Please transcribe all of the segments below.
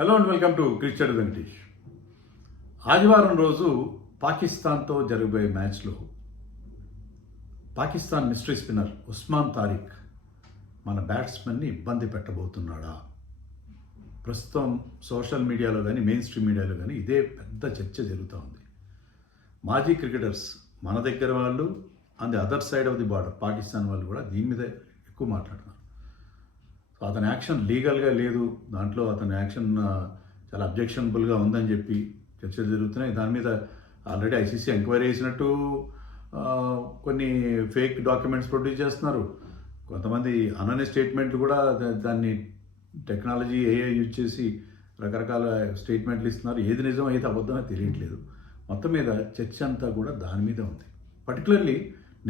Hello and welcome to cricket Venkatesh. ఆదివారం రోజు పాకిస్తాన్తో జరగబోయే మ్యాచ్లో పాకిస్తాన్ మిస్టరీ స్పిన్నర్ ఉస్మాన్ తారిక్ మన బ్యాట్స్మెన్ని ఇబ్బంది పెట్టబోతున్నాడా? ప్రస్తుతం సోషల్ మీడియాలో కానీ మెయిన్ స్ట్రీమ్ మీడియాలో కానీ ఇదే పెద్ద చర్చ జరుగుతూ ఉంది. మాజీ క్రికెటర్స్ మన దగ్గర వాళ్ళు on the other side of the border Pakistan వాళ్ళు కూడా దీని మీద ఎక్కువ మాట్లాడుతున్నారు. సో అతని యాక్షన్ లీగల్గా లేదు, దాంట్లో అతని యాక్షన్ చాలా అబ్జెక్షనబుల్గా ఉందని చెప్పి చర్చలు జరుగుతున్నాయి. దాని మీద ఆల్రెడీ ఐసీసీ ఎంక్వైరీ చేసినట్టు కొన్ని ఫేక్ డాక్యుమెంట్స్ ప్రొడ్యూస్ చేస్తున్నారు. కొంతమంది అనని స్టేట్మెంట్లు కూడా దాన్ని టెక్నాలజీ ఏఐ యూజ్ చేసి రకరకాల స్టేట్మెంట్లు ఇస్తున్నారు. ఏది నిజం ఏది అబద్ధమో తెలియట్లేదు. మొత్తం మీద చర్చ అంతా కూడా దాని మీద ఉంది. పర్టికులర్లీ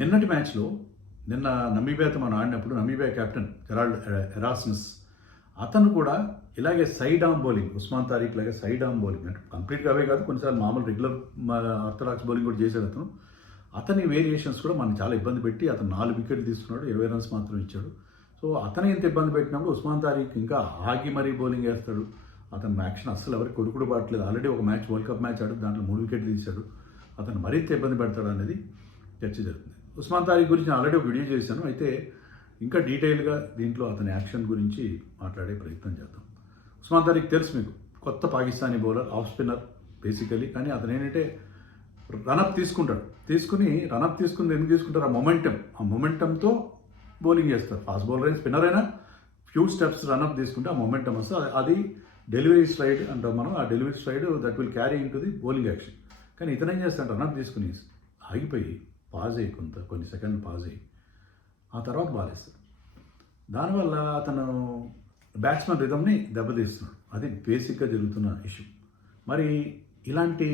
నిన్నటి మ్యాచ్లో నిన్న నమీబియాతో మనం ఆడినప్పుడు నమీబియా కెప్టెన్ జెరాల్డ్ ఎరాస్మస్ అతను కూడా ఇలాగే side arm bowling, Usman Tariq లాగే సైడ్ ఆర్మ్ బౌలింగ్ అంటే కంప్లీట్గా అవే కాదు, కొన్నిసార్లు మామూలు రెగ్యులర్ ఆర్థడాక్స్ బౌలింగ్ కూడా చేశాడు. అతని వేరియేషన్స్ కూడా మనం చాలా ఇబ్బంది పెట్టి అతను 4 వికెట్లు తీసుకున్నాడు, 20 రన్స్ మాత్రం ఇచ్చాడు. సో అతను ఎంత ఇబ్బంది పెట్టినప్పుడు ఉస్మాన్ తారిక్ ఇంకా ఆగి మరీ బౌలింగ్ వేస్తాడు. అతని యాక్షన్ అస్సలు ఎవరికి కొడుకుడు పడట్లేదు. ఆల్రెడీ ఒక మ్యాచ్ వరల్డ్ కప్ మ్యాచ్ ఆడు, దాంట్లో 3 వికెట్లు తీశాడు. అతను మరింత ఇబ్బంది పెడతాడు అనేది చర్చ జరుగుతుంది. ఉస్మాన్ తారిక్ గురించి ఆల్రెడీ ఒక వీడియో చేశాను, అయితే ఇంకా డీటెయిల్గా దీంట్లో అతని యాక్షన్ గురించి మాట్లాడే ప్రయత్నం చేద్దాం. ఉస్మాన్ తారిక్ తెలుసు మీకు, కొత్త Pakistani bowler, off spinner basically. కానీ అతను ఏంటంటే రన్అప్ తీసుకుంటాడు. రన్అప్ తీసుకుని ఎందుకు తీసుకుంటారు? ఆ మొమెంటంతో బౌలింగ్ చేస్తారు. ఫాస్ట్ బౌలర్ అయినా స్పిన్నర్ అయినా ఫ్యూ స్టెప్స్ రన్అప్ తీసుకుంటే ఆ మొమెంటం వస్తుంది. అది డెలివరీ స్ట్రైడ్ అంటాం మనం. ఆ delivery stride that will carry in to the bowling action. కానీ ఇతను ఏం చేస్తాడు? రన్అప్ తీసుకుని ఆగిపోయి పాజ్ అయ్యి కొన్ని సెకండ్లు పాజ్ అయ్యి ఆ తర్వాత బాల్ వేస్తాడు. దానివల్ల అతను బ్యాట్స్మెన్ రిథమ్ని దెబ్బతీస్తున్నాడు. అది బేసిక్గా జరుగుతున్న ఇష్యూ. మరి ఇలాంటి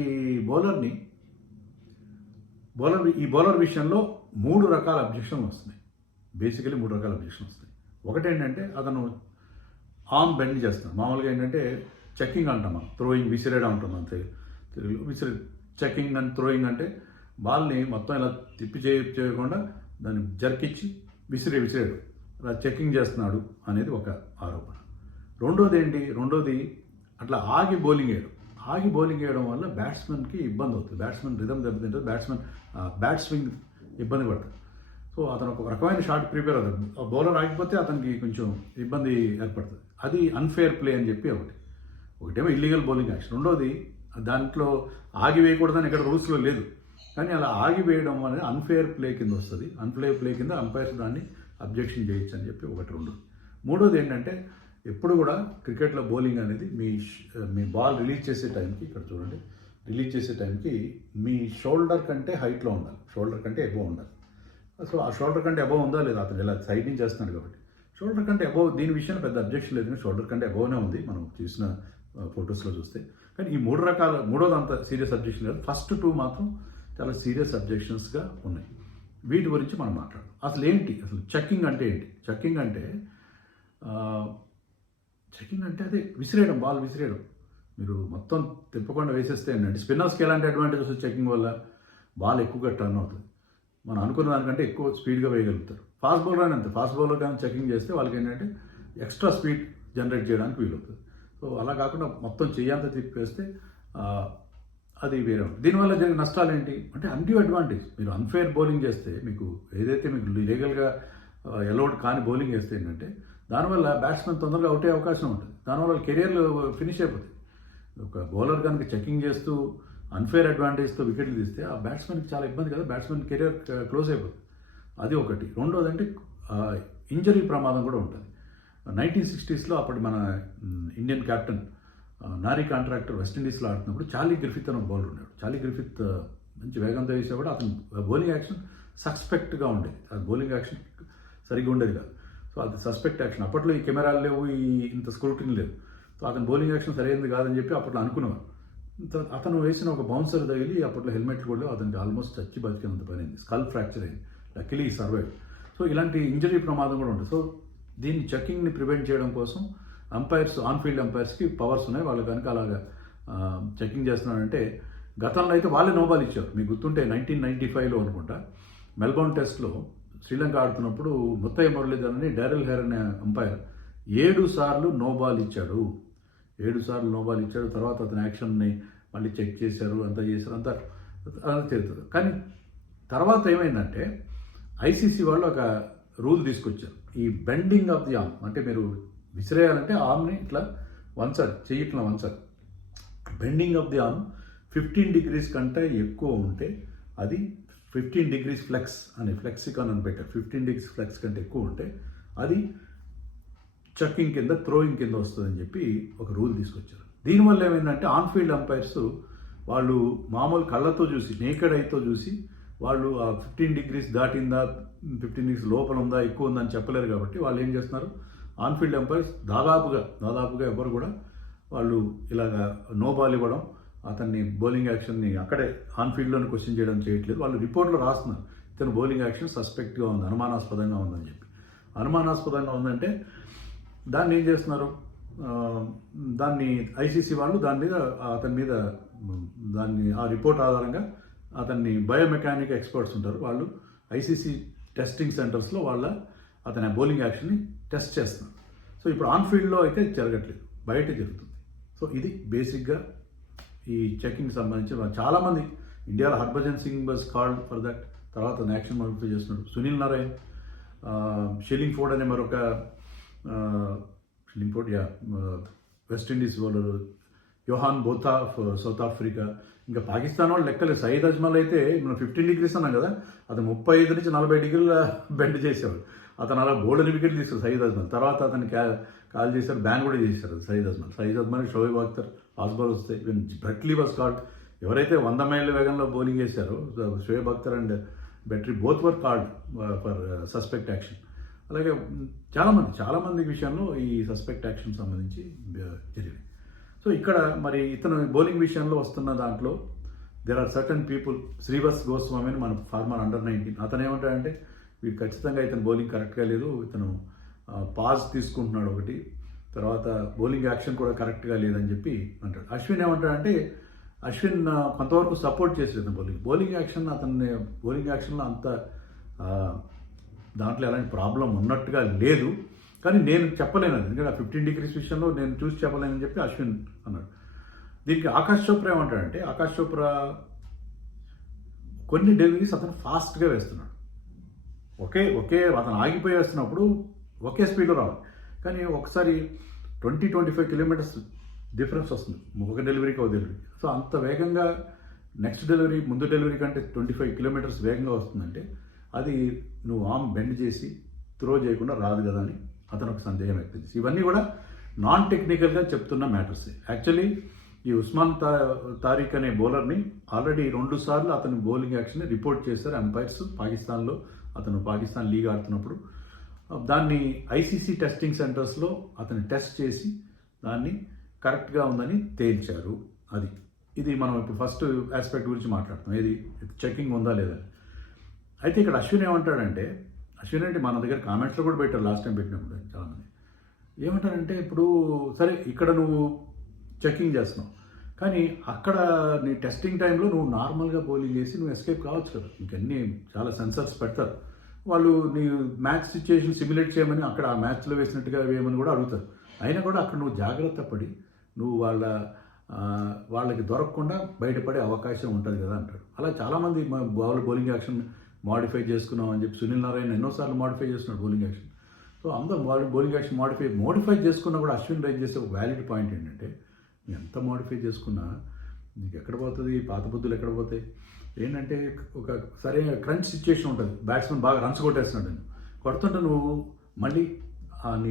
ఈ బౌలర్ విషయంలో 3 రకాల అబ్జెక్షన్లు వస్తున్నాయి. బేసికలీ 3 రకాల అబ్జెక్షన్ వస్తాయి. ఒకటేంటంటే అతను ఆర్మ్ బెండ్ చేస్తాడు. మామూలుగా ఏంటంటే చెక్కింగ్ అంటాం మనం, థ్రోయింగ్, విసిరేయడం ఉంటుంది అంతే తెలుగులో. చెక్కింగ్ అండ్ థ్రోయింగ్ అంటే బాల్ని మొత్తం ఇలా తిప్పి చేయకుండా దాన్ని జర్కిచ్చి విసిరేయడం, అలా చెక్కింగ్ చేస్తున్నాడు అనేది ఒక ఆరోపణ. రెండోది అట్లా ఆగి బౌలింగ్ వేయడం వల్ల బ్యాట్స్మెన్కి ఇబ్బంది అవుతుంది. బ్యాట్స్మెన్ రిథమ్ దెబ్బతింటుంది, బ్యాట్ స్వింగ్ ఇబ్బంది పడుతుంది. సో అతను ఒక రకమైన షాట్ ప్రిపేర్ అవుతుంది. బౌలర్ ఆగిపోతే అతనికి కొంచెం ఇబ్బంది ఏర్పడుతుంది. అది అన్ఫేర్ ప్లే అని చెప్పి ఒకటేమో ఇల్లీగల్ బౌలింగ్ యాక్షన్. రెండోది దాంట్లో ఆగి వేయకూడదని ఎక్కడ రూల్స్లో లేదు, కానీ అలా ఆగి వేయడం అనేది అన్ఫేర్ ప్లే కింద వస్తుంది. అన్ఫేర్ ప్లే కింద అంపైర్స్ దాన్ని అబ్జెక్షన్ చేయొచ్చు అని చెప్పి ఒకటి. మూడోది ఏంటంటే ఎప్పుడు కూడా క్రికెట్లో బౌలింగ్ అనేది మీ బాల్ రిలీజ్ చేసే టైంకి, ఇక్కడ చూడండి, రిలీజ్ చేసే టైంకి మీ షోల్డర్ కంటే హైట్లో ఉండాలి, షోల్డర్ కంటే అబోవ్ ఉండాలి. సో ఆ షోల్డర్ కంటే అబోవ్ ఉందా లేదా? అతను ఇలా సైడ్ నుంచి చేస్తున్నాడు కాబట్టి షోల్డర్ కంటే అబోవ్, దీని విషయంలో పెద్ద అబ్జెక్షన్ లేదు, షోల్డర్ కంటే అబోవ్నే ఉంది మనం చూసిన ఫొటోస్లో చూస్తే. కానీ ఈ మూడోది అంత సీరియస్ అబ్జెక్షన్ లేదు. ఫస్ట్ 2 మాత్రం చాలా సీరియస్ అబ్జెక్షన్స్గా ఉన్నాయి. వీటి గురించి మనం మాట్లాడదాం. అసలు చెక్కింగ్ అంటే ఏంటి? చెక్కింగ్ అంటే అదే విసిరేయడం, బాల్ విసిరేయడం. మీరు మొత్తం తిప్పకుండా వేసేస్తే ఏంటంటే స్పిన్నర్స్కి ఎలాంటి అడ్వాంటేజ్ వస్తుంది? చెక్కింగ్ వల్ల బాల్ ఎక్కువగా టర్న్ అవుతుంది, మనం అనుకున్న దానికంటే ఎక్కువ స్పీడ్గా వేయగలుగుతారు. ఫాస్ట్ బౌలర్ అని అంతే, ఫాస్ట్ బౌలర్ కానీ చెక్కింగ్ చేస్తే వాళ్ళకి ఏంటంటే ఎక్స్ట్రా స్పీడ్ జనరేట్ చేయడానికి వీలవుతుంది. సో అలా కాకుండా మొత్తం చెయ్యంతా తిప్పేస్తే అది వేరే ఉంటుంది. దీనివల్ల జరిగే నష్టాలు ఏంటి అంటే అన్డ్యూ అడ్వాంటేజ్. మీరు అన్ఫేర్ బౌలింగ్ చేస్తే, మీకు లీగల్గా అలౌడ్ కాని బౌలింగ్ చేస్తే ఏంటంటే దానివల్ల బ్యాట్స్మెన్ తొందరగా అవుట్ అయ్యే అవకాశం ఉంటుంది. దానివల్ల కెరియర్లో ఫినిష్ అయిపోతుంది. ఒక బౌలర్ కనుక చెక్కింగ్ చేస్తూ అన్ఫేర్ అడ్వాంటేజ్తో వికెట్లు తీస్తే ఆ బ్యాట్స్మెన్కి చాలా ఇబ్బంది కదా, బ్యాట్స్మెన్ కెరియర్ క్లోజ్ అయిపోతుంది. అది ఒకటి. రెండోది అంటే ఇంజరీ ప్రమాదం కూడా ఉంటుంది. 1960s అప్పటి మన ఇండియన్ కెప్టెన్ నారీ కాంట్రాక్టర్ వెస్టిండీస్లో ఆడుతున్నప్పుడు చార్లీ గ్రిఫిత్ అని ఒక బౌలర్ ఉన్నాడు. చార్లీ గ్రిఫిత్ మంచి వేగంతో వేసేవాడు. అతను బౌలింగ్ యాక్షన్ సస్పెక్ట్గా ఉండేది, అది బౌలింగ్ యాక్షన్ సరిగ్గా ఉండేది కాదు. సో అది సస్పెక్ట్ యాక్షన్. అప్పట్లో ఈ కెమెరాలు లేవు, ఇంత స్క్రూటినీ లేదు. సో అతను బౌలింగ్ యాక్షన్ సరైనది కాదని చెప్పి అప్పట్లో అనుకునేవారు. అతను వేసిన ఒక బౌన్సర్ తగిలి అప్పట్లో హెల్మెట్లు కూడా అతనికి ఆల్మోస్ట్ చచ్చి బతికినంత పని అయింది. స్కల్ ఫ్రాక్చర్ అయింది. Luckily survive. సో ఇలాంటి ఇంజరీ ప్రమాదం కూడా ఉంటుంది. సో దీన్ని చెక్కింగ్ని ప్రివెంట్ చేయడం కోసం అంపైర్స్, ఆన్ ఫీల్డ్ అంపైర్స్కి పవర్స్ ఉన్నాయి. వాళ్ళు కనుక అలాగా చెక్కింగ్ చేస్తున్నారంటే, గతంలో అయితే వాళ్ళే నోబాల్ ఇచ్చారు. మీకు గుర్తుంటే 1995లో అనుకుంటా మెల్బోర్న్ టెస్ట్లో శ్రీలంక ఆడుతున్నప్పుడు ముత్తయ్య మురళీధరన్ అని డారెల్ హెర్ అనే అంపైర్ 7 సార్లు నో బాల్ ఇచ్చాడు. 7 సార్లు నో బాల్ ఇచ్చాడు. తర్వాత అతని యాక్షన్ని మళ్ళీ చెక్ చేశారు, అంతా చేశారు, అంతా చేస్తారు. కానీ తర్వాత ఏమైందంటే ఐసీసీ వాళ్ళు ఒక రూల్ తీసుకొచ్చారు. ఈ బెండింగ్ ఆఫ్ ది ఆర్మ్ అంటే మీరు విసిరేయాలంటే ఆర్మ్ని ఇట్లా వంచాలి, చెయ్యి ఇట్లా వంచాలి. Bending of the arm 15 degrees కంటే ఎక్కువ ఉంటే అది 15 degrees ఫ్లెక్స్ అని ఫ్లెక్సికాన్ అని పెట్టారు. 15 degrees ఫ్లెక్స్ కంటే ఎక్కువ ఉంటే అది చక్కింగ్ కింద, థ్రోయింగ్ కింద వస్తుందని చెప్పి ఒక రూల్ తీసుకొచ్చారు. దీనివల్ల ఏమైందంటే ఆన్ ఫీల్డ్ అంపైర్స్ వాళ్ళు మామూలు కళ్ళతో చూసి, నేకెడ్ ఐతో చూసి వాళ్ళు ఆ 15 degrees దాటిందా, 15 degrees లోపల ఉందా, ఎక్కువ ఉందా అని చెప్పలేరు. కాబట్టి వాళ్ళు ఏం చేస్తున్నారు, ఆన్ ఫీల్డ్ అంపైర్స్ దాదాపుగా ఎవరు కూడా వాళ్ళు ఇలాగా నో బాల్ ఇవ్వడం, అతన్ని బౌలింగ్ యాక్షన్ని అక్కడే ఆన్ ఫీల్డ్లోనే క్వశ్చన్ చేయడం చేయట్లేదు. వాళ్ళు రిపోర్ట్లో రాస్తున్నారు ఇతను బౌలింగ్ యాక్షన్ సస్పెక్ట్గా ఉంది, అనుమానాస్పదంగా ఉందని చెప్పి. అనుమానాస్పదంగా ఉందంటే దాన్ని ఏం చేస్తున్నారు, దాన్ని ఐసీసీ వాళ్ళు అతని మీద దాన్ని ఆ రిపోర్ట్ ఆధారంగా అతన్ని బయోమెకానిక్ ఎక్స్పర్ట్స్ ఉంటారు, వాళ్ళు ఐసీసీ టెస్టింగ్ సెంటర్స్లో అతని బౌలింగ్ యాక్షన్ని టెస్ట్ చేస్తున్నారు. సో ఇప్పుడు ఆన్ ఫీల్డ్లో అయితే జరగట్లేదు, బయట జరుగుతుంది. సో ఇది బేసిక్గా ఈ చెకింగ్ సంబంధించి చాలామంది ఇండియాలో Harbhajan Singh was called for that. తర్వాత యాక్షన్ మాడిఫై చేస్తున్నాడు సునీల్ నారాయణ్, షెల్లింగ్ ఫోర్డ్ అనే మరొక West Indies bowler, Yohan Botha of south Africa, ఇంకా పాకిస్తాన్ వాళ్ళు లెక్కలేదు. సయీద్ అజ్మల్ అయితే మనం 15 degrees అన్నాం కదా, అతను 35 నుంచి 40 degrees బెండ్ చేసేవాడు. అతను అలా బోల్డెన్ వికెట్ తీశారు సయీద్ అజ్మల్. తర్వాత అతన్ని కాల్ చేశారు, బ్యాన్ కూడా చేశారు సయీద్ అజ్మల్. షోయబ్ అఖ్తర్ ఫాస్ట్ బాల్ వస్తే ఈవెన్ బ్రెట్లీ వాజ్ కార్డ్. ఎవరైతే 100 మైళ్ళ వేగంలో బౌలింగ్ చేశారో Shoaib Akhtar and Brett Lee both were called for suspect action. అలాగే చాలామంది విషయంలో ఈ సస్పెక్ట్ యాక్షన్ సంబంధించి జరిగాయి. సో ఇక్కడ మరి ఇతను బౌలింగ్ విషయంలో వస్తున్న దాంట్లో there are certain people. Shreevats Goswami అని మన ఫార్మర్ అండర్-19, అతను ఏమంటాడంటే వీడు ఖచ్చితంగా ఇతను బౌలింగ్ కరెక్ట్గా లేదు, ఇతను పాజ్ తీసుకుంటున్నాడు ఒకటి, తర్వాత బౌలింగ్ యాక్షన్ కూడా కరెక్ట్గా లేదని చెప్పి అంటాడు. అశ్విన్ ఏమంటాడంటే అశ్విన్ కొంతవరకు సపోర్ట్ చేసేది బౌలింగ్ యాక్షన్లో అంత దాంట్లో ఎలాంటి ప్రాబ్లం ఉన్నట్టుగా లేదు, కానీ నేను చెప్పలేను అది, ఎందుకంటే 15 degrees విషయంలో నేను చూసి చెప్పలేనని చెప్పి అశ్విన్ అన్నాడు. దీనికి ఆకాష్ చోప్రా ఏమంటాడంటే ఆకాష్ చోప్రా కొన్ని డెలివరీస్ అతను ఫాస్ట్గా వేస్తున్నాడు. ఒకే అతను ఆగిపోయి వేస్తున్నప్పుడు ఒకే స్పీడ్లో రావాలి, కానీ ఒకసారి 20-25 kilometers డిఫరెన్స్ వస్తుంది ఒక డెలివరీకి ఒక డెలివరీ. సో అంత వేగంగా నెక్స్ట్ డెలివరీ ముందు డెలివరీ కంటే 25 kilometers వేగంగా వస్తుందంటే అది నువ్వు ఆర్మ్ బెండ్ చేసి త్రో చేయకుండా రాదు కదా అని అతను ఒక సందేహం వ్యక్తం చేసి, ఇవన్నీ కూడా నాన్ టెక్నికల్గా చెప్తున్న మ్యాటర్స్. యాక్చువల్లీ ఈ ఉస్మాన్ తారిక్ అనే బౌలర్ని ఆల్రెడీ 2 సార్లు అతని బౌలింగ్ యాక్షన్ని రిపోర్ట్ చేశారు అంపైర్స్ పాకిస్తాన్లో. అతను పాకిస్తాన్ లీగ్ ఆడుతున్నప్పుడు దాన్ని ఐసీసీ టెస్టింగ్ సెంటర్స్లో అతను టెస్ట్ చేసి దాన్ని కరెక్ట్గా ఉందని తేల్చారు. ఇది మనం ఇప్పుడు ఫస్ట్ ఆస్పెక్ట్ గురించి మాట్లాడుతున్నాం, ఏది చెకింగ్ ఉందా లేదా. అయితే ఇక్కడ అశ్విన్ ఏమంటాడంటే మన దగ్గర కామెంట్స్లో కూడా పెట్టారు లాస్ట్ టైం పెట్టినప్పుడు చాలామంది ఏమంటారంటే, ఇప్పుడు సరే ఇక్కడ నువ్వు చెకింగ్ చేస్తున్నావు, కానీ అక్కడ నీ టెస్టింగ్ టైంలో నువ్వు నార్మల్గా బౌలింగ్ చేసి నువ్వు ఎస్కేప్ కావచ్చు కదా, ఇంకన్నీ చాలా సెన్సర్స్ పెడతారు వాళ్ళు, నీ మ్యాచ్ సిచ్యుయేషన్ సిమ్యులేట్ చేయమని అక్కడ ఆ మ్యాచ్లో వేసినట్టుగా వేయమని కూడా అడుగుతారు. అయినా కూడా అక్కడ నువ్వు జాగ్రత్త పడి నువ్వు వాళ్ళకి దొరకకుండా బయటపడే అవకాశం ఉంటుంది కదా అంటాడు. అలా చాలామంది బౌలింగ్ యాక్షన్ మాడిఫై చేసుకున్నాం అని చెప్పి సునీల్ నారాయణ ఎన్నోసార్లు మాడిఫై చేస్తున్నాడు బౌలింగ్ యాక్షన్. సో అందరూ బౌలింగ్ యాక్షన్ మోడిఫై చేసుకున్నా కూడా అశ్విన్ రైజ్ చేసే ఒక వ్యాలిడ్ పాయింట్ ఏంటంటే, ఎంత మోడిఫై చేసుకున్నా నీకు ఎక్కడ పోతుంది, పాత బుద్ధులు ఎక్కడ పోతాయి. ఏంటంటే ఒక సరైన క్రంచ్ సిచ్యుయేషన్ ఉంటుంది, బ్యాట్స్మెన్ బాగా రన్స్ కొట్టేస్తున్నాడు, నేను కొడుతుంటే నువ్వు మళ్ళీ నీ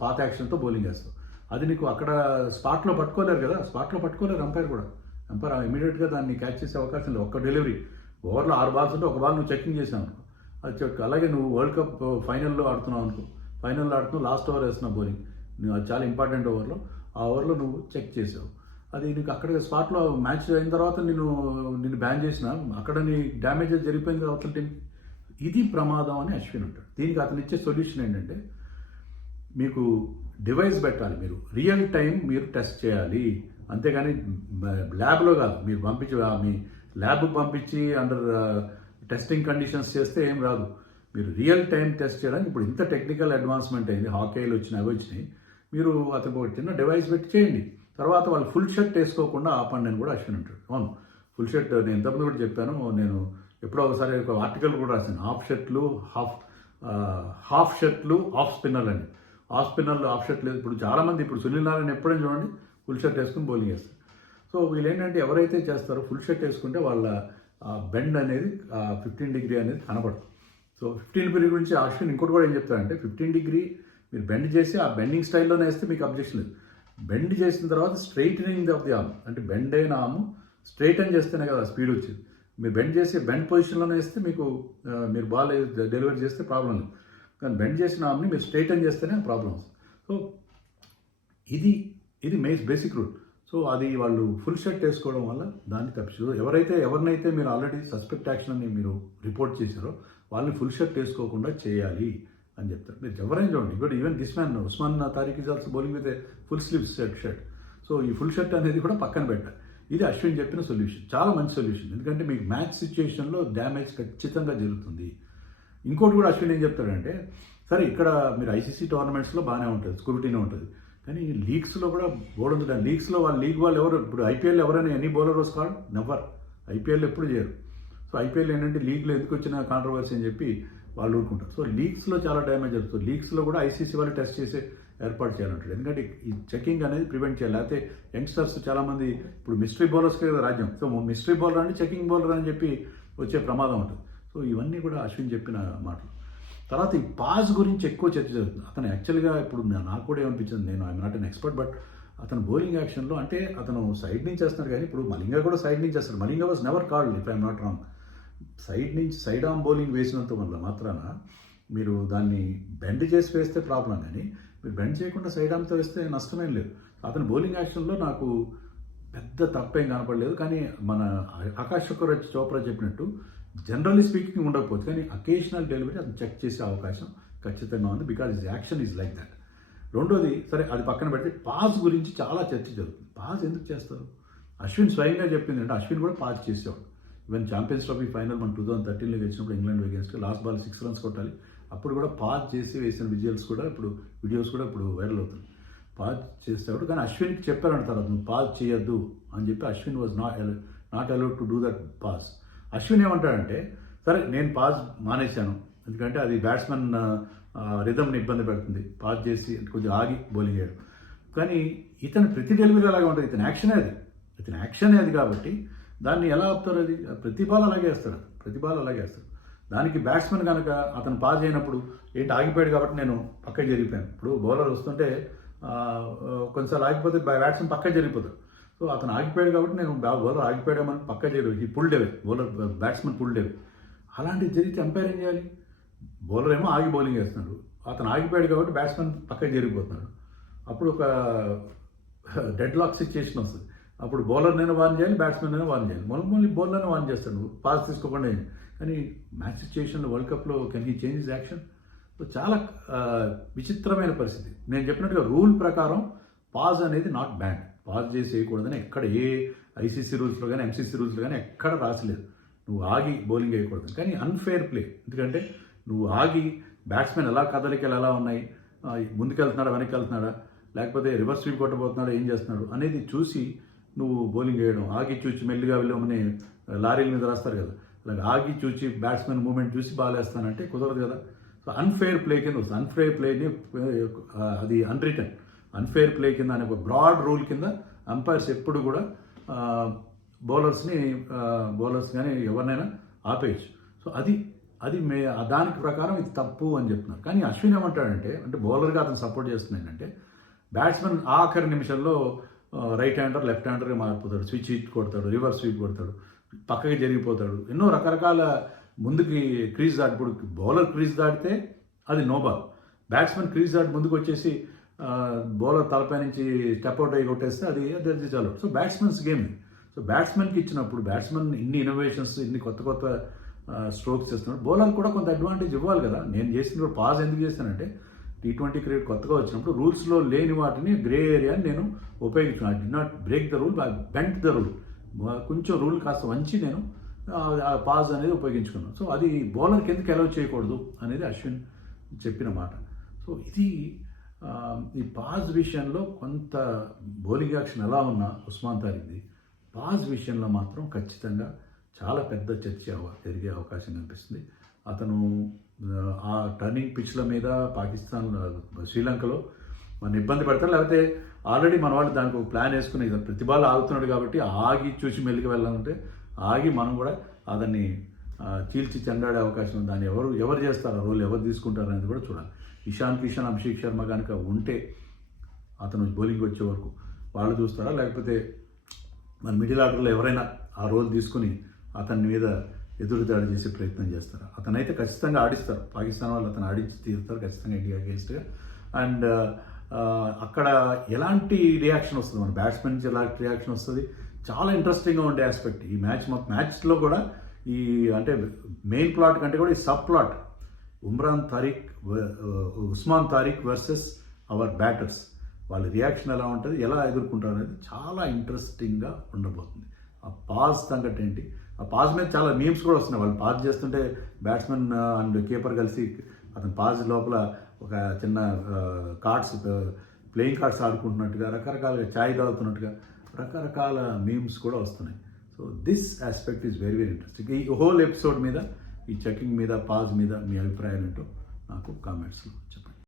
పాత యాక్షన్తో బౌలింగ్ వేస్తావు. అది నీకు అక్కడ స్పాట్లో పట్టుకోలేరు కదా, అంపైర్ కూడా. అంపైర్ ఇమీడియట్గా దాన్ని క్యాచ్ చేసే అవకాశం లేదు. ఒక్క డెలివరీ ఓవర్లో 6 balls ఉంటే ఒక బాల్ నువ్వు చెకింగ్ చేసావు అనుకో, అది చెక్. అలాగే నువ్వు వరల్డ్ కప్ ఫైనల్లో ఆడుతున్నావు అనుకో, లాస్ట్ ఓవర్ వేస్తున్నావు బౌలింగ్, నువ్వు అది చాలా ఇంపార్టెంట్ ఓవర్లో, ఆ ఓవర్లో నువ్వు చెక్ చేసావు, అది నీకు అక్కడ స్పాట్లో మ్యాచ్ అయిన తర్వాత నిన్ను బ్యాన్ చేసిన అక్కడ నీ డ్యామేజెస్ జరిగిపోయిన తర్వాత టీం, ఇది ప్రమాదం అని అశ్విన్ అంటాడు. దీనికి అతను ఇచ్చే సొల్యూషన్ ఏంటంటే, మీకు డివైస్ పెట్టాలి, మీరు రియల్ టైం మీరు టెస్ట్ చేయాలి, అంతేగాని ల్యాబ్లో కాదు. మీరు మీ ల్యాబ్కి పంపించి అండర్ టెస్టింగ్ కండిషన్స్ చేస్తే ఏం రాదు. మీరు రియల్ టైం టెస్ట్ చేయడానికి ఇప్పుడు ఇంత టెక్నికల్ అడ్వాన్స్మెంట్ అయింది, హాకీలు వచ్చినాయి, మీరు అతనికి ఒక చిన్న డివైస్ పెట్టి చేయండి. తర్వాత వాళ్ళు ఫుల్ షర్ట్ వేసుకోకుండా ఆపండి అని కూడా అశ్విన్ అంటాడు. అవును, ఫుల్ షర్ట్ నేను ఇంతకుముందు కూడా చెప్పాను. నేను ఎప్పుడో ఒకసారి ఒక ఆర్టికల్ కూడా రాశాను, హాఫ్ షర్ట్లు ఆఫ్ స్పిన్నర్లు అని. ఆఫ్ స్పిన్నర్లు హాఫ్ షర్ట్ లేదు. ఇప్పుడు చాలామంది ఇప్పుడు సునీల్ నారాయణ ఎప్పుడైనా చూడండి ఫుల్ షర్ట్ వేసుకుని బౌలింగ్ చేస్తారు. సో వీళ్ళు ఏంటంటే ఎవరైతే చేస్తారో ఫుల్ షర్ట్ వేసుకుంటే వాళ్ళ బెండ్ అనేది 15 డిగ్రీ అనేది కనపడదు. సో 15 డిగ్రీ గురించి అశ్విన్ ఇంకోటి కూడా ఏం చెప్తారంటే 15 డిగ్రీ మీరు బెండ్ చేసి ఆ బెండింగ్ స్టైల్లోనే వేస్తే మీకు అబ్జెక్షన్ లేదు. బెండ్ చేసిన తర్వాత స్ట్రైటనింగ్ ఆఫ్ ది ఆర్మ్, అంటే బెండ్ అయిన ఆర్మ్ స్ట్రైటన్ చేస్తేనే కదా స్పీడ్ వచ్చింది. మీరు బెండ్ చేసి బెండ్ పొజిషన్లోనే వేస్తే మీకు మీరు బాల్ డెలివరీ చేస్తే ప్రాబ్లం లేదు. కానీ బెండ్ చేసిన ఆర్మ్ని మీరు స్ట్రైటన్ చేస్తేనే ప్రాబ్లం వస్తుంది. సో ఇది బేసిక్ రూల్. సో అది వాళ్ళు ఫుల్ షర్ట్ వేసుకోవడం వల్ల దాన్ని తప్పించు. ఎవరినైతే మీరు ఆల్రెడీ సస్పెక్ట్ యాక్షన్ అని మీరు రిపోర్ట్ చేశారో వాళ్ళని ఫుల్ షర్ట్ వేసుకోకుండా చేయాలి అని చెప్తారు. మీరు ఎవరైనా చూడండి, ఇప్పుడు even this man Usman Tariq is also bowling with full sleeves shirt. So ఈ ఫుల్ షర్ట్ అనేది కూడా పక్కన పెట్టాలి. ఇది అశ్విన్ చెప్పిన సొల్యూషన్, చాలా మంచి సొల్యూషన్. ఎందుకంటే మీకు మ్యాచ్ సిచ్యుయేషన్లో డ్యామేజ్ ఖచ్చితంగా జరుగుతుంది. ఇంకోటి కూడా అశ్విన్ ఏం చెప్తాడంటే, సరే ఇక్కడ మీరు ఐసీసీ టోర్నమెంట్స్లో బాగానే ఉంటుంది, స్క్రూటీనే ఉంటుంది, కానీ లీగ్స్లో కూడా బోర్డు ఉంది. లీగ్స్లో లీగ్ వాళ్ళు ఎవరు ఇప్పుడు ఐపీఎల్ ఎవరైనా any bowler was called never. IPL ఎప్పుడు చేయరు. సో ఐపీఎల్ ఏంటంటే లీగ్లో ఎందుకు వచ్చిన కాంట్రవర్సీ అని చెప్పి వాళ్ళు ఊరుకుంటారు. సో లీగ్స్లో చాలా డ్యామేజ్ జరుగుతుంది. లీగ్స్లో కూడా ఐసీసీ వాళ్ళు టెస్ట్ చేసే ఏర్పాటు చేయాలంటాడు. ఎందుకంటే ఈ చెకింగ్ అనేది ప్రివెంట్ చేయాలి. లేకపోతే యంగ్స్టర్స్ చాలామంది ఇప్పుడు మిస్టరీ బౌలర్స్కే కదా రాజ్యం. సో మిస్టరీ బౌలర్ అంటే చెకింగ్ బౌలర్ అని చెప్పి వచ్చే ప్రమాదం ఉంటుంది. సో ఇవన్నీ కూడా అశ్విన్ చెప్పిన మాటలు. తర్వాత ఈ పాస్ గురించి ఎక్కువ చర్చ జరుగుతుంది. అతను యాక్చువల్గా ఇప్పుడు నాకు కూడా ఏమనిపించింది, నేను I'm not an expert, but అతను బౌలింగ్ యాక్షన్లో అంటే అతను సైడ్ నుంచి వేస్తున్నాడు. కానీ ఇప్పుడు మలింగా కూడా సైడ్ నుంచి వేస్తాడు. Malinga was never called, if I'm not wrong. Side arm bowling వేసినంత వల్ల మాత్రాన మీరు దాన్ని బెండ్ చేసి వేస్తే ప్రాబ్లం, కానీ మీరు బెండ్ చేయకుండా సైడ్ ఆర్మ్తో వేస్తే నష్టమేం లేదు. అతని బౌలింగ్ యాక్షన్లో నాకు పెద్ద తప్పేం కనపడలేదు. కానీ మన ఆకాష్ చోప్రా చెప్పినట్టు జనరల్లీ స్పీకింగ్ ఉండకపోవచ్చు, కానీ అకేషనల్ డెలివరీ అతను చెక్ చేసే అవకాశం ఖచ్చితంగా ఉంది. Because his action is like that. రెండోది సరే అది పక్కన పెడితే పాస్ గురించి చాలా చర్చ జరుగుతుంది. పాస్ ఎందుకు చేస్తారు? అశ్విన్ స్వయంగా చెప్పింది అంటే అశ్విన్ కూడా పాస్ చేసేవాడు. ఈవెన్ ఛాంపియన్స్ ట్రోఫీ ఫైనల్ మన 2013లో గెలిచినప్పుడు England against last ball 6 runs కొట్టాలి, అప్పుడు కూడా పాస్ చేసి వేసిన వీడియోస్ కూడా ఇప్పుడు వైరల్ అవుతుంది. పాస్ చేసేవాడు. కానీ అశ్విన్కి చెప్పారంట తర్వాత, నువ్వు పాస్ చేయొద్దు అని చెప్పి Ashwin was not allowed to do that pass. Ashwin ఏమంటాడంటే, సరే నేను పాస్ మానేశాను ఎందుకంటే అది బ్యాట్స్మెన్ రిథమ్ని ఇబ్బంది పెడుతుంది, పాస్ చేసి కొంచెం ఆగి బౌలింగ్ చేయడం. కానీ ఇతను ప్రతి డెలివరీ అలాగే ఉంటుంది. ఇతని యాక్షనే అది కాబట్టి దాన్ని ఎలా ఆపుతారు? అది ప్రతి బాల్ అలాగే వేస్తాడు. దానికి బ్యాట్స్మెన్ కనుక అతను పాస్ అయినప్పుడు ఏంటి ఆగిపోయాడు కాబట్టి నేను పక్కకి జరిగిపోయాను. ఇప్పుడు బౌలర్ వస్తుంటే కొంచెం ఆగిపోతే బ్యాట్స్మెన్ పక్కకి జరిగిపోతాడు. సో అతను ఆగిపోయాడు కాబట్టి నేను బౌలర్ ఆగిపోయాడమని పక్క చేయడు, ఈ పుల్డ్ అవే, బ్యాట్స్మెన్ పుల్డ్ అవే. అలాంటివి జరిగితే ఎంపైర్ ఏం చేయాలి? బౌలర్ ఏమో ఆగి బౌలింగ్ వేస్తున్నాడు, అతను ఆగిపోయాడు కాబట్టి బ్యాట్స్మెన్ పక్కకి జరిగిపోతున్నాడు. అప్పుడు ఒక డెడ్ లాక్ సిచ్యుయేషన్ వస్తుంది. అప్పుడు బౌలర్నైనా వార్న్ చేయాలి, బ్యాట్స్మెన్ వార్న్ చేయాలి. మళ్ళీ బౌలర్నే వార్న్ చేస్తాడు, పాస్ తీసుకోకుండా. కానీ మ్యాచ్ సిచ్యుయేషన్లో వరల్డ్ కప్లో can he change his action? So చాలా విచిత్రమైన పరిస్థితి. నేను చెప్పినట్టుగా రూల్ ప్రకారం పాజ్ అనేది నాట్ బ్యాన్. పాజ్ చేసి వేయకూడదని ఎక్కడ ఏ ఐసీసీ రూల్స్లో కానీ ఎంసీసీ రూల్స్లో కానీ ఎక్కడ రాసలేదు నువ్వు ఆగి బౌలింగ్ వేయకూడదు. కానీ అన్ఫేర్ ప్లే, ఎందుకంటే నువ్వు ఆగి బ్యాట్స్మెన్ ఎలా కదలికలు ఎలా ఉన్నాయి, ముందుకెళ్తున్నాడా వెనక్కి వెళ్తున్నాడా, లేకపోతే రివర్స్ స్వీప్ కొట్టబోతున్నాడా, ఏం చేస్తున్నాడు అనేది చూసి నువ్వు బౌలింగ్ వేయడం. ఆగి చూచి మెల్లిగా వెళ్ళమని లారీల మీద రాస్తారు కదా, అలాగే ఆగి చూచి బ్యాట్స్మెన్ మూమెంట్ చూసి బాల్ వేస్తానంటే కుదరదు కదా. సో అన్ఫేర్ ప్లే కింద వస్తుంది. అన్ఫేర్ ప్లేని అది అన్ఫేర్ ప్లే కింద అనే ఒక బ్రాడ్ రూల్ కింద అంపైర్స్ ఎప్పుడు కూడా బౌలర్స్ కానీ ఎవరినైనా ఆపేయచ్చు. సో అది దానికి ప్రకారం ఇది తప్పు అని చెప్తున్నారు. కానీ అశ్విన్ ఏమంటాడంటే, అంటే బౌలర్గా అతను సపోర్ట్ చేస్తున్నాడు అంటే బ్యాట్స్మెన్ ఆఖరి నిమిషంలో రైట్ హ్యాండర్ లెఫ్ట్ హ్యాండర్గా మారిపోతాడు, స్విచ్ హిట్ కొడతాడు, రివర్స్ స్వీప్ కొడతాడు, పక్కకి జరిగిపోతాడు, ఎన్నో రకరకాల ముందుకి క్రీజ్ దాటి. ఇప్పుడు బౌలర్ క్రీజ్ దాటితే అది నో బాల్, బ్యాట్స్మెన్ క్రీజ్ దాటి ముందుకు వచ్చేసి బౌలర్ తలపై నుంచి స్టెప్అవుట్ అయ్యి కొట్టేస్తే అది చాలు. So batsmen game. సో బ్యాట్స్మెన్కి ఇచ్చినప్పుడు బ్యాట్స్మెన్ ఇన్ని ఇన్నోవేషన్స్, ఇన్ని కొత్త స్ట్రోక్స్ చేస్తున్నాడు, బౌలర్ కూడా కొంత అడ్వాంటేజ్ ఇవ్వాలి కదా. నేను చేసినప్పుడు పాజ్ ఎందుకు చేశానంటే T20 క్రికెట్ కొత్తగా వచ్చినప్పుడు రూల్స్లో లేని వాటిని గ్రే ఏరియాని నేను ఉపయోగించాను. I did not break the rule, I bent the rule. కొంచెం రూల్ కాస్త వంచి నేను ఆ పాజ్ అనేది ఉపయోగించుకున్నాను. సో అది బౌలర్కి ఎందుకు అలౌ చేయకూడదు అనేది అశ్విన్ చెప్పిన మాట. సో ఇది ఈ పాజ్ విషయంలో కొంత బౌలింగ్ యాక్షన్ ఎలా ఉన్నా ఉస్మాన్ తారిక్ది పాజ్ విషయంలో మాత్రం ఖచ్చితంగా చాలా పెద్ద చర్చ జరిగే అవకాశం కనిపిస్తుంది. అతను ఆ టర్నింగ్ పిచ్ల మీద పాకిస్తాన్ శ్రీలంకలో మన ఇబ్బంది పడతారు, లేకపోతే ఆల్రెడీ మన వాళ్ళు దానికి ఒక ప్లాన్ వేసుకుని ప్రతి బాల్ ఆగుతున్నాడు కాబట్టి ఆగి చూసి మెల్లికి వెళ్ళాలంటే ఆగి మనం కూడా అతన్ని చీల్చి చెండాడే అవకాశం ఉంది. దాన్ని ఎవరు చేస్తారు, ఆ రోల్ ఎవరు తీసుకుంటారు అనేది కూడా చూడాలి. ఇషాన్ కిషన్, అభిషేక్ శర్మ కనుక ఉంటే అతను బౌలింగ్ వచ్చే వరకు వాళ్ళు చూస్తారా, లేకపోతే మన మిడిల్ ఆర్డర్లో ఎవరైనా ఆ రోల్ తీసుకుని అతని మీద ఎదురుదాడి చేసే ప్రయత్నం చేస్తారు. అతనైతే ఖచ్చితంగా ఆడిస్తారు, పాకిస్తాన్ వాళ్ళు అతను ఆడించి తీరుతారు ఖచ్చితంగా ఇండియా అగేన్స్ట్గా. అండ్ అక్కడ ఎలాంటి రియాక్షన్ వస్తుంది, మన బ్యాట్స్మెన్ నుంచి ఎలాంటి రియాక్షన్ వస్తుంది, చాలా ఇంట్రెస్టింగ్గా ఉండే ఆస్పెక్ట్ ఈ మ్యాచ్లో కూడా. ఈ అంటే మెయిన్ ప్లాట్ కంటే కూడా ఈ sub plot Usman Tariq versus our batters, వాళ్ళ రియాక్షన్ ఎలా ఉంటుంది, ఎలా ఎదుర్కొంటారు అనేది చాలా ఇంట్రెస్టింగ్గా ఉండబోతుంది. ఆ పాజ్ సంగతి ఏంటి, ఆ పాజ్ మీద చాలా మీమ్స్ కూడా వస్తున్నాయి. వాళ్ళు పాజ్ చేస్తుంటే బ్యాట్స్మెన్ అండ్ కీపర్ కలిసి అతను పాజ్ లోపల ఒక చిన్న కార్డ్స్, ప్లేయింగ్ కార్డ్స్ ఆడుకుంటున్నట్టుగా, రకరకాలుగా ఛాయ్ తాగుతున్నట్టుగా రకరకాల మీమ్స్ కూడా వస్తున్నాయి. So this aspect is very very interesting. ఈ హోల్ ఎపిసోడ్ మీద, ఈ చెకింగ్ మీద, పాజ్ మీద మీ అభిప్రాయం ఏంటో నాకు కామెంట్స్లో చెప్పండి.